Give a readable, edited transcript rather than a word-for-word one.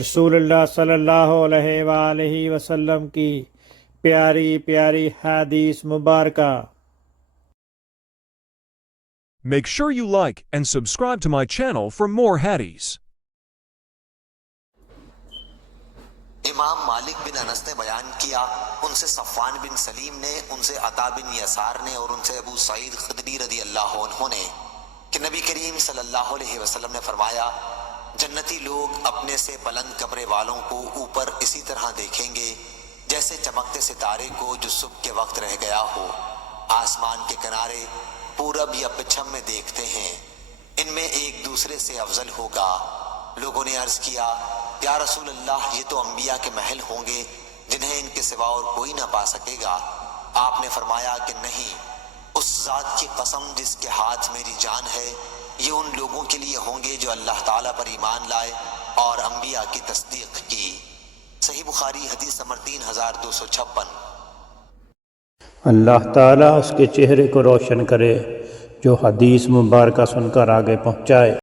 رسول اللہ صلی اللہ علیہ وآلہ وسلم کی پیاری پیاری حدیث مبارکہ۔ Make sure you like and subscribe to my channel for more hadiths. امام مالک بن انس نے بیان کیا، ان سے صفوان بن سلیم نے، ان سے عطا بن یسار نے اور ان سے ابو سعید خدری رضی اللہ عنہ نے کہ نبی کریم صلی اللہ علیہ وسلم نے فرمایا، جنتی لوگ اپنے سے بلند کمرے والوں کو اوپر اسی طرح دیکھیں گے جیسے چمکتے ستارے کو جو صبح کے وقت رہ گیا ہو، آسمان کے کنارے پورب یا پچھم میں دیکھتے ہیں، ان میں ایک دوسرے سے افضل ہوگا۔ لوگوں نے عرض کیا، یا رسول اللہ، یہ تو انبیاء کے محل ہوں گے جنہیں ان کے سوا اور کوئی نہ پا سکے گا۔ آپ نے فرمایا کہ نہیں، اس ذات کی قسم جس کے ہاتھ میری جان ہے، یہ ان لوگوں کے لیے ہوں گے جو اللہ تعالیٰ پر ایمان لائے اور انبیاء کی تصدیق کی۔ صحیح بخاری حدیث نمبر 3256۔ اللہ تعالیٰ اس کے چہرے کو روشن کرے جو حدیث مبارکہ سن کر آگے پہنچائے۔